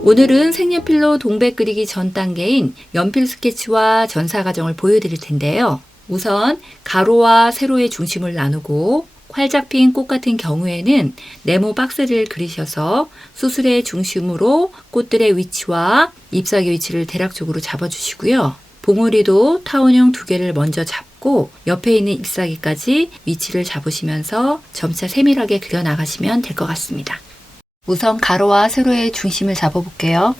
오늘은 색연필로 동백 그리기 전 단계인 연필 스케치와 전사 과정을 보여드릴 텐데요. 우선 가로와 세로의 중심을 나누고 활짝 핀 꽃 같은 경우에는 네모 박스를 그리셔서 수술의 중심으로 꽃들의 위치와 잎사귀 위치를 대략적으로 잡아주시고요. 봉우리도 타원형 2개를 먼저 잡고 옆에 있는 잎사귀까지 위치를 잡으시면서 점차 세밀하게 그려나가시면 될 것 같습니다. 우선 가로와 세로의 중심을 잡아볼게요.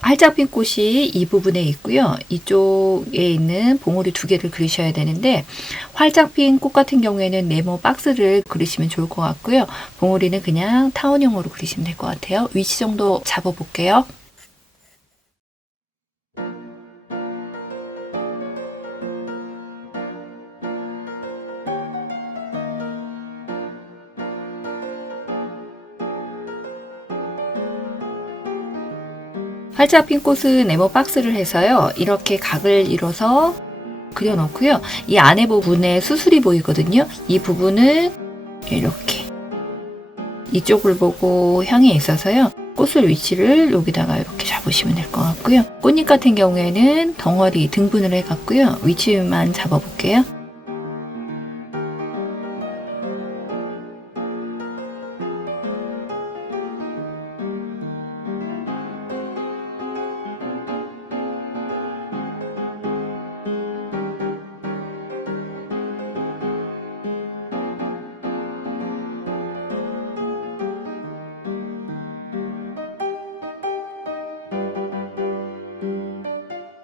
활짝 핀 꽃이 이 부분에 있고요. 이쪽에 있는 봉우리 2개를 그리셔야 되는데 활짝 핀 꽃 같은 경우에는 네모 박스를 그리시면 좋을 것 같고요. 봉우리는 그냥 타원형으로 그리시면 될 것 같아요. 위치 정도 잡아볼게요. 활짝 핀 꽃은 네모 박스를 해서요. 이렇게 각을 이뤄서 그려놓고요. 이 안에 부분에 수술이 보이거든요. 이 부분은 이렇게 이쪽을 보고 향해 있어서요. 꽃을 위치를 여기다가 이렇게 잡으시면 될 것 같고요. 꽃잎 같은 경우에는 덩어리 등분을 해갖고요. 위치만 잡아볼게요.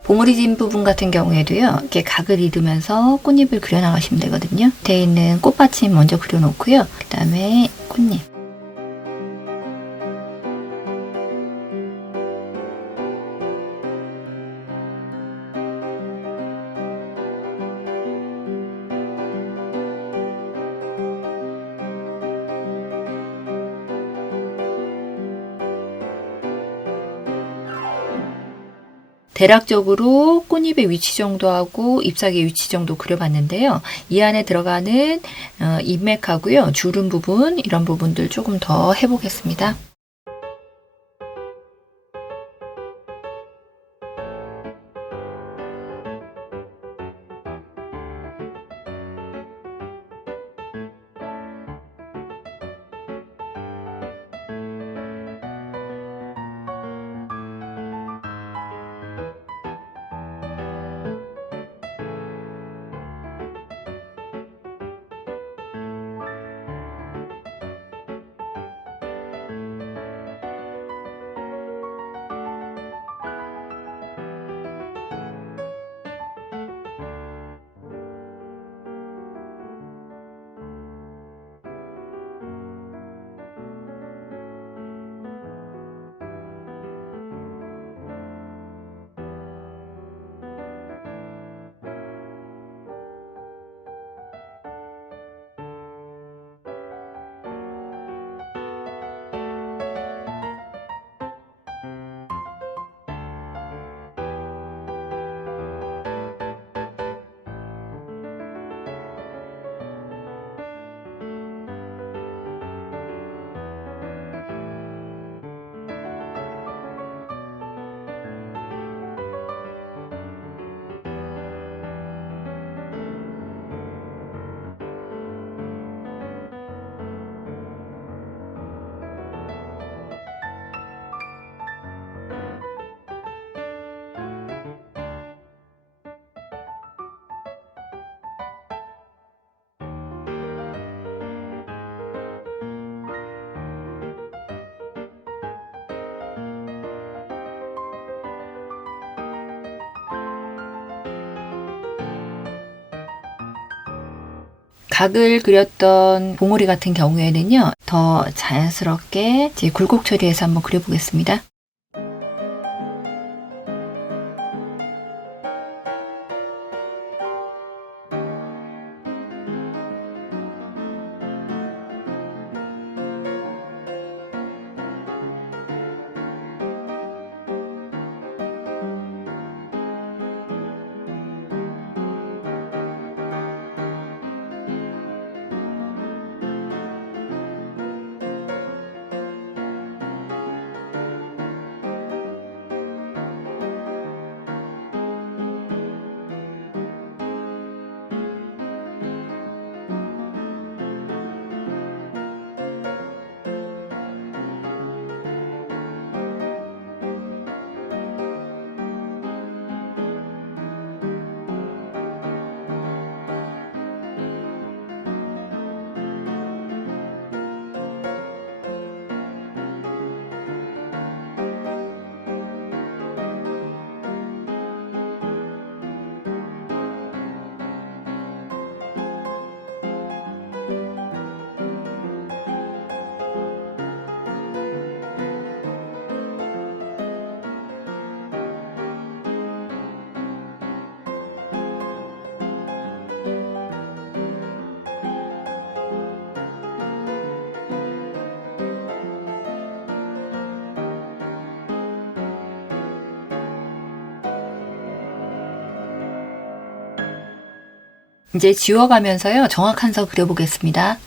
봉우리 진 부분 같은 경우에도요. 이렇게 각을 이루면서 꽃잎을 그려나가시면 되거든요. 밑에 있는 꽃받침 먼저 그려놓고요. 그 다음에 꽃잎. 대략적으로 꽃잎의 위치 정도하고 잎사귀의 위치 정도 그려봤는데요. 이 안에 들어가는 잎맥하고요. 주름 부분 이런 부분들 조금 더 해보겠습니다. 각을 그렸던 봉우리 같은 경우에는요. 더 자연스럽게 이제 굴곡 처리해서 한번 그려보겠습니다. 이제 지워가면서요, 정확한 선 그려보겠습니다.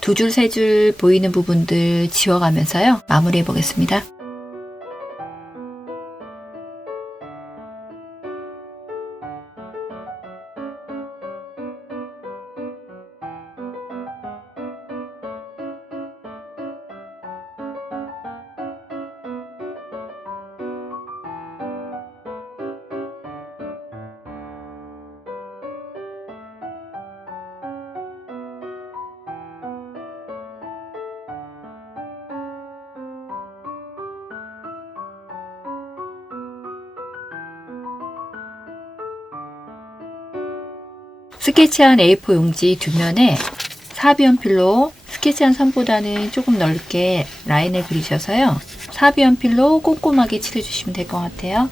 두 줄, 세 줄 보이는 부분들 지워가면서요, 마무리해 보겠습니다. 스케치한 A4 용지 뒷면에 4B 연필로 스케치한 선보다는 조금 넓게 라인을 그리셔서요, 4B 연필로 꼼꼼하게 칠해주시면 될 것 같아요.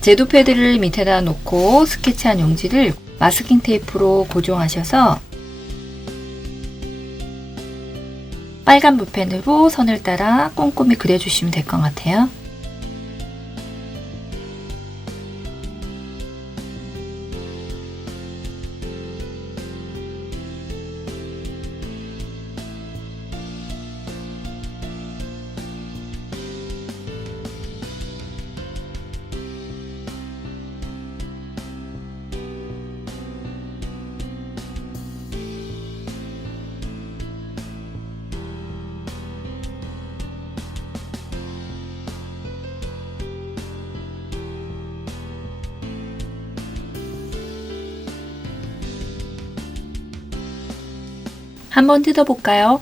제도 패드를 밑에다 놓고 스케치한 용지를 마스킹 테이프로 고정하셔서 빨간 붓펜으로 선을 따라 꼼꼼히 그려주시면 될 것 같아요. 한번 뜯어볼까요?